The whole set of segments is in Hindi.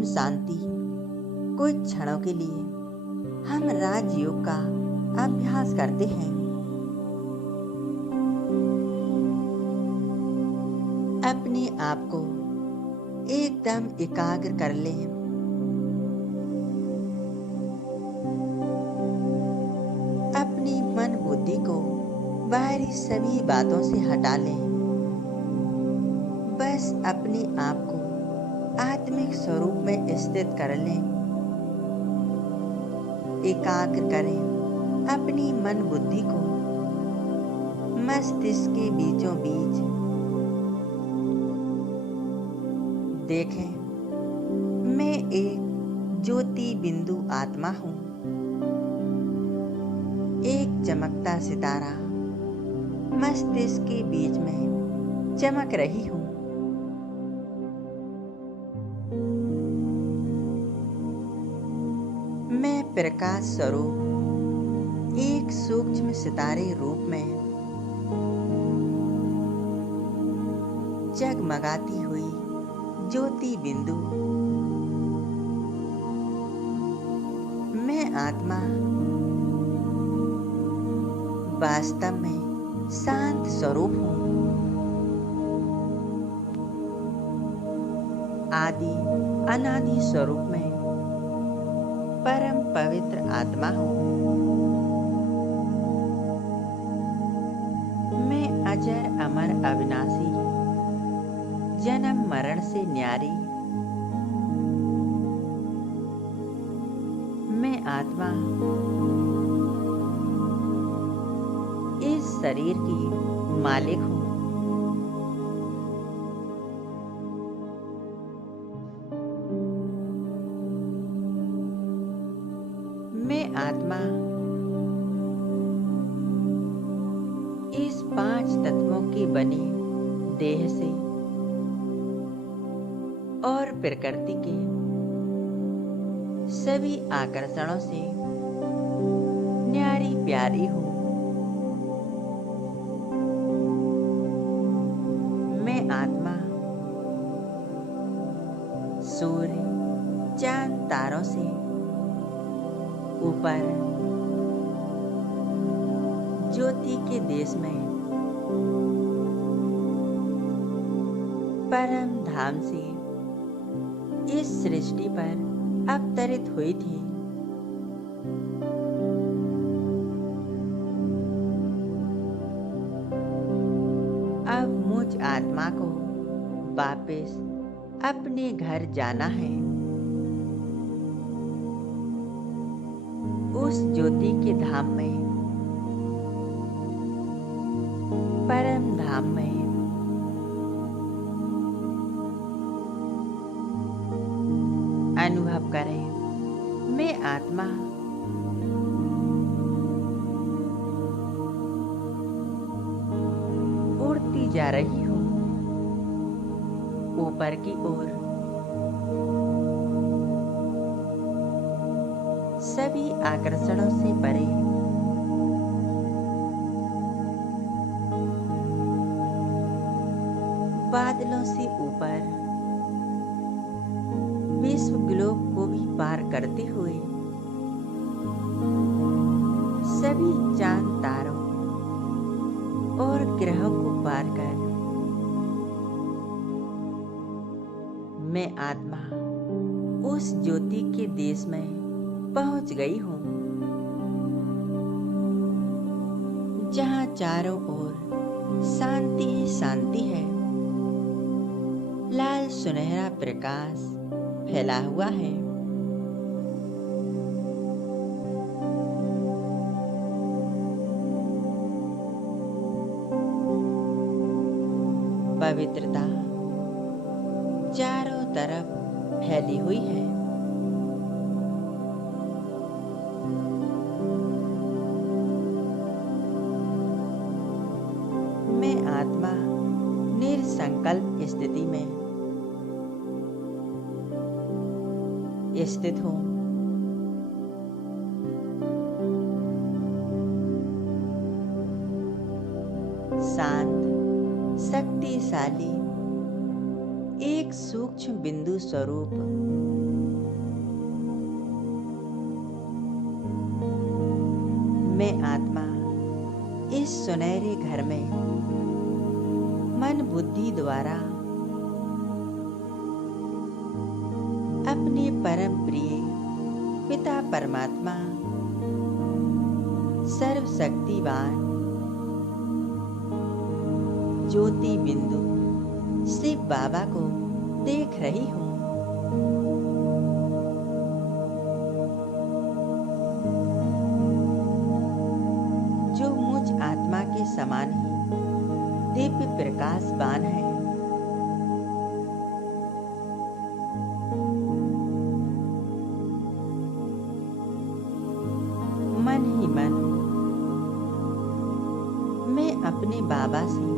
ओम शांति। कुछ क्षणों के लिए हम राजयोग का अभ्यास करते हैं। अपने आप को एकदम एकाग्र कर लें। अपनी मन बुद्धि को बाहरी सभी बातों से हटा लें। बस अपने आप को आत्मिक स्वरूप में स्थित कर लें। एकाग्र करें अपनी मन बुद्धि को मस्तिष्क के बीचों बीच। देखें, मैं एक ज्योति बिंदु आत्मा हूँ, एक चमकता सितारा मस्तिष्क के बीच में चमक रही हूँ। मैं प्रकाश स्वरूप एक सूक्ष्म सितारे रूप में जगमगाती हुई ज्योति बिंदु। मैं आत्मा वास्तव में शांत स्वरूप हूँ। आदि अनादि स्वरूप में परम पवित्र आत्मा हूँ। मैं अजर अमर अविनाशी जन्म मरण से न्यारी। मैं आत्मा इस शरीर की मालिक हूँ। मैं आत्मा इस 5 तत्वों के बने देह से और प्रकृति के सभी आकर्षणों से न्यारी प्यारी हूँ। मैं आत्मा सूर्य चांद तारों से ऊपर ज्योति के देश में परम धाम से इस सृष्टि पर अवतरित हुई थी। अब मुझ आत्मा को वापस अपने घर जाना है। उस ज्योति के धाम में, परम धाम में अनुभव करें, मैं आत्मा उड़ती जा रही हूँ ऊपर की ओर। सभी आकर्षणों से परे बादलों से ऊपर विश्व ग्लोब को भी पार करते हुए सभी चांद तारों और ग्रहों को पार कर मैं आत्मा उस ज्योति के देश में पहुंच गई हूँ, जहाँ चारों ओर शांति ही शांति है। लाल सुनहरा प्रकाश फैला हुआ है। पवित्रता चारों तरफ फैली हुई है। मैं आत्मा निरसंकल्प स्थिति में स्थित हूँ। शांत, शक्तिशाली, एक सूक्ष्म बिंदु स्वरूप मैं आत्मा इस सुनहरे घर में मन बुद्धि द्वारा अपने परम प्रिय पिता परमात्मा सर्वशक्तिवान ज्योति बिंदु शिव बाबा को देख रही हूँ। जो मुझ आत्मा के समान ही दिव्य प्रकाशवान है। मन ही मन मैं अपने बाबा से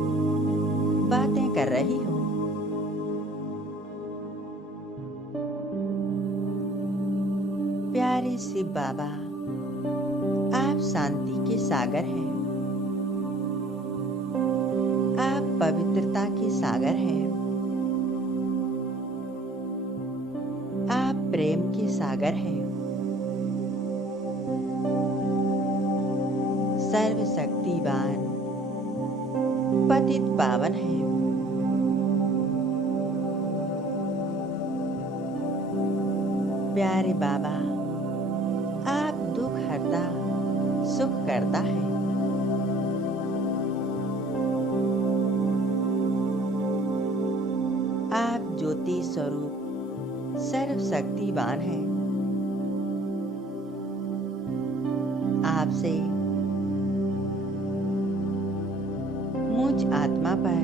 बातें कर रही हूँ। प्यारे शिव बाबा, आप शांति के सागर हैं। आप पवित्रता के सागर हैं। आप प्रेम के सागर हैं। सर्वशक्तिवान पतित पावन है। प्यारे बाबा, आप दुख हरता सुख करता है। आप ज्योति स्वरूप सर्वशक्तिवान हैं। आपसे मुझ आत्मा पर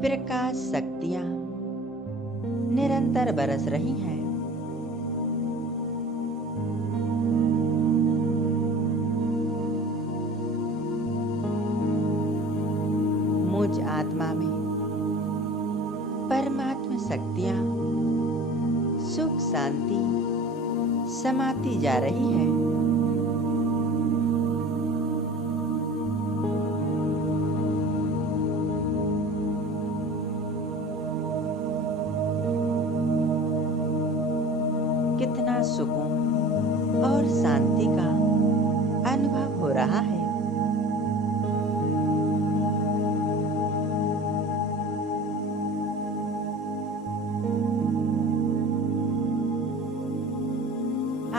प्रकाश शक्तियां निरंतर बरस रही हैं। मुझ आत्मा में परमात्मा शक्तियां सुख शांति समाती जा रही है। कितना सुकून और शांति का अनुभव हो रहा है।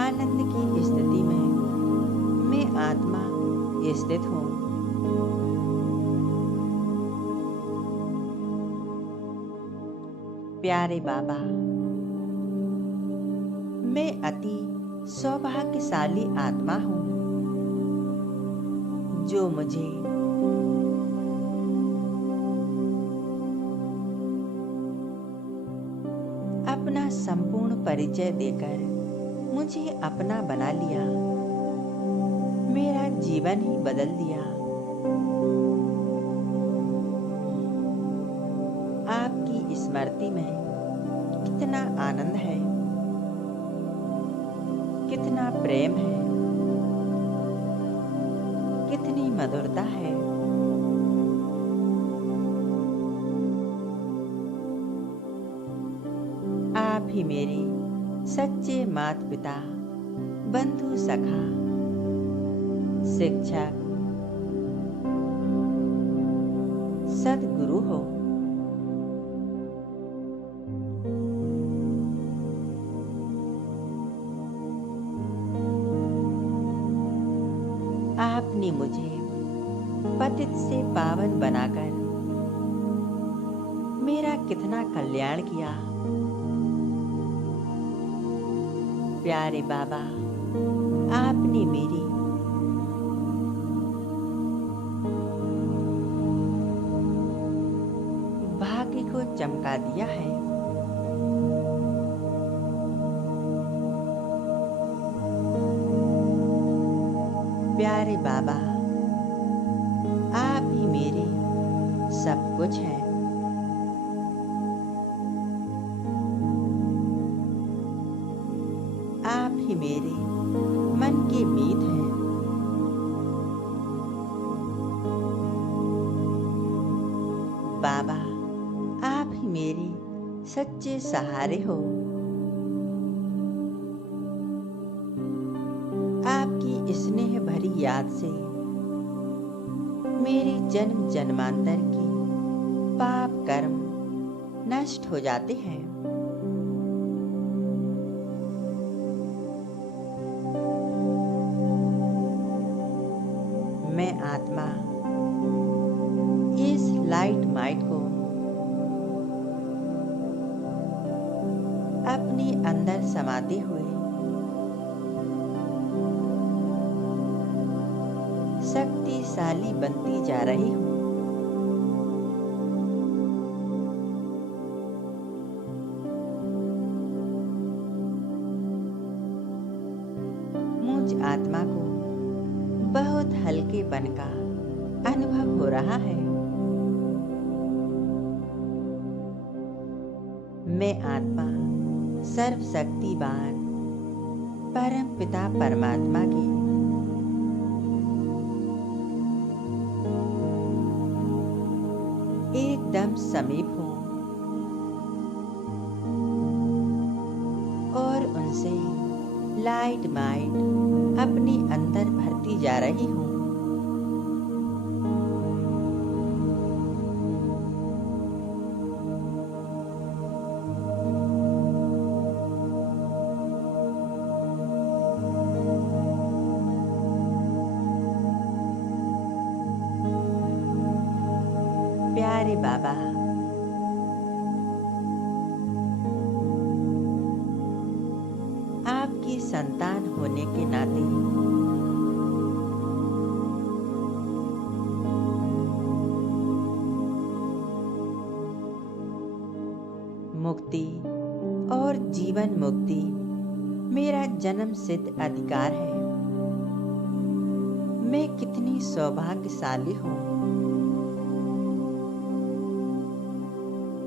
आनंद की स्थिति में मैं आत्मा स्थित हूँ। प्यारे बाबा, मैं अति सौभाग्यशाली आत्मा हूँ जो मुझे अपना संपूर्ण परिचय देकर मुझे अपना बना लिया। मेरा जीवन ही बदल दिया। आपकी स्मृति में कितना आनंद है, कितना प्रेम है, कितनी मधुरता है। आप ही मेरे सच्चे माता पिता, बंधु सखा, शिक्षक, सद्गुरु हो। आपने मुझे पतित से पावन बनाकर मेरा कितना कल्याण किया। प्यारे बाबा, आपने मेरी भाग्य को चमका दिया है। प्यारे बाबा, आप ही मेरे सब कुछ हैं। आप ही मेरे मन के मीत हैं। बाबा, आप ही सच्चे सहारे हो। आपकी स्नेह भरी याद से मेरे जन्म जन्मांतर के पाप कर्म नष्ट हो जाते हैं। मैं आत्मा इस लाइट माइट को अपने अंदर समाते हुए शक्तिशाली बनती जा रही हूँ। मुझ आत्मा को बहुत हल्केपन का अनुभव हो रहा है। मैं आत्मा सर्वशक्तिवान परम पिता परमात्मा के एकदम समीप हूँ और उनसे लाइट माइट अपने अंदर भरती जा रही हूँ। प्यारे बाबा, आपकी संतान होने के नाते मुक्ति और जीवन मुक्ति मेरा जन्म सिद्ध अधिकार है। मैं कितनी सौभाग्यशाली हूँ।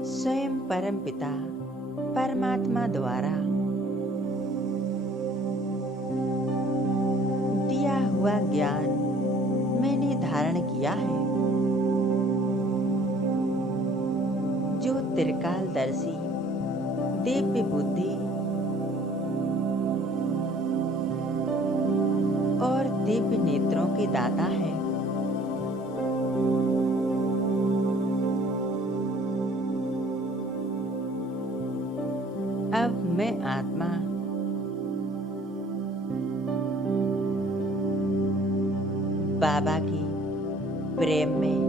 स्वयं परम पिता परमात्मा द्वारा दिया हुआ ज्ञान मैंने धारण किया है, जो त्रिकालदर्शी दिव्य बुद्धि और दिव्य नेत्रों के दाता है। अब मैं आत्मा बाबा की प्रेम में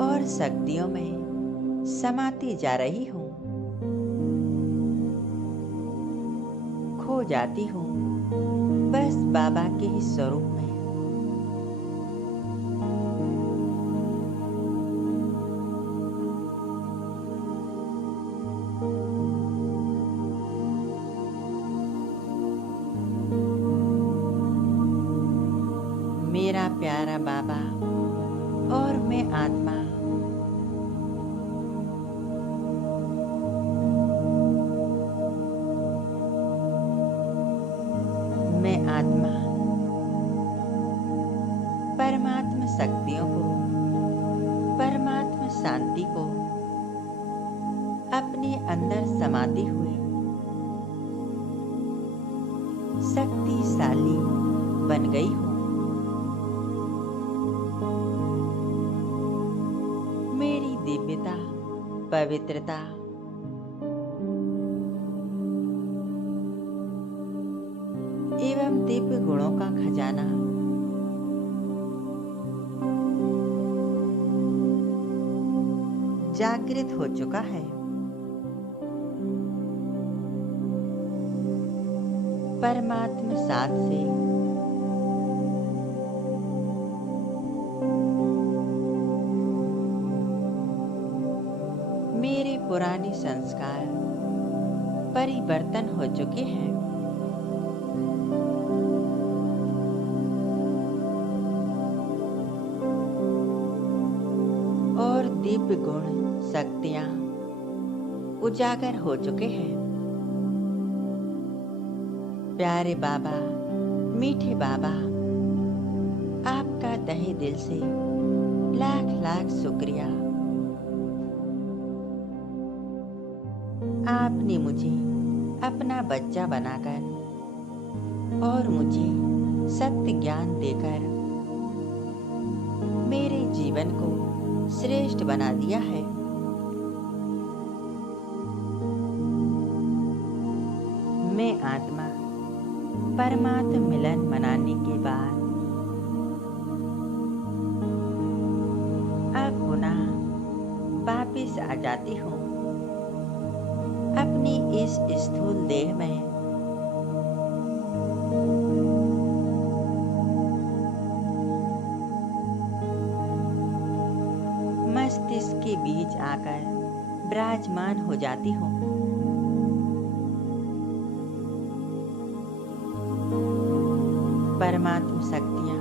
और शक्तियों में समाती जा रही हूँ। खो जाती हूँ बस बाबा के ही स्वरूप में। मेरा प्यारा बाबा और मैं आत्मा मैं आत्मा परमात्मा शक्तियों को, परमात्मा शांति को अपने अंदर समाते हुए शक्तिशाली बन गई हूँ। मेरी दिव्यता, पवित्रता एवं दिव्य गुणों का खजाना जागृत हो चुका है। परमात्मा साथ से मेरे पुराने संस्कार परिवर्तन हो चुके हैं। और दिव्य गुण शक्तियां उजागर हो चुके हैं। प्यारे बाबा, मीठे बाबा, आपका तहे दिल से लाख लाख शुक्रिया। आपने मुझे अपना बच्चा बनाकर और मुझे सत्य ज्ञान देकर मेरे जीवन को श्रेष्ठ बना दिया है। मैं आत्मा परमात्म मिलन मनाने के बाद अब पुनः वापिस आ जाती हूँ अपनी इस स्थूल देह में। मस्तिष्क के बीच आकर विराजमान हो जाती हूँ। परमात्म शक्तियाँ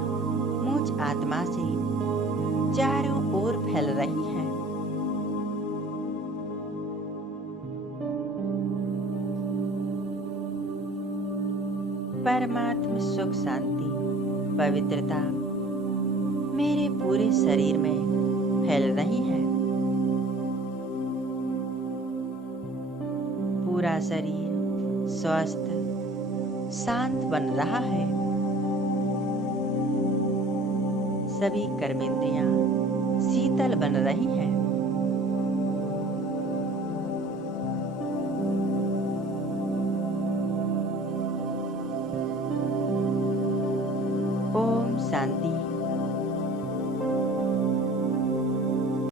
मुझ आत्मा से चारों ओर फैल रही हैं। परमात्म सुख शांति पवित्रता मेरे पूरे शरीर में फैल रही है। पूरा शरीर स्वस्थ शांत बन रहा है। सभी कर्मेंद्रियां शीतल बन रही हैं। ओम शांति।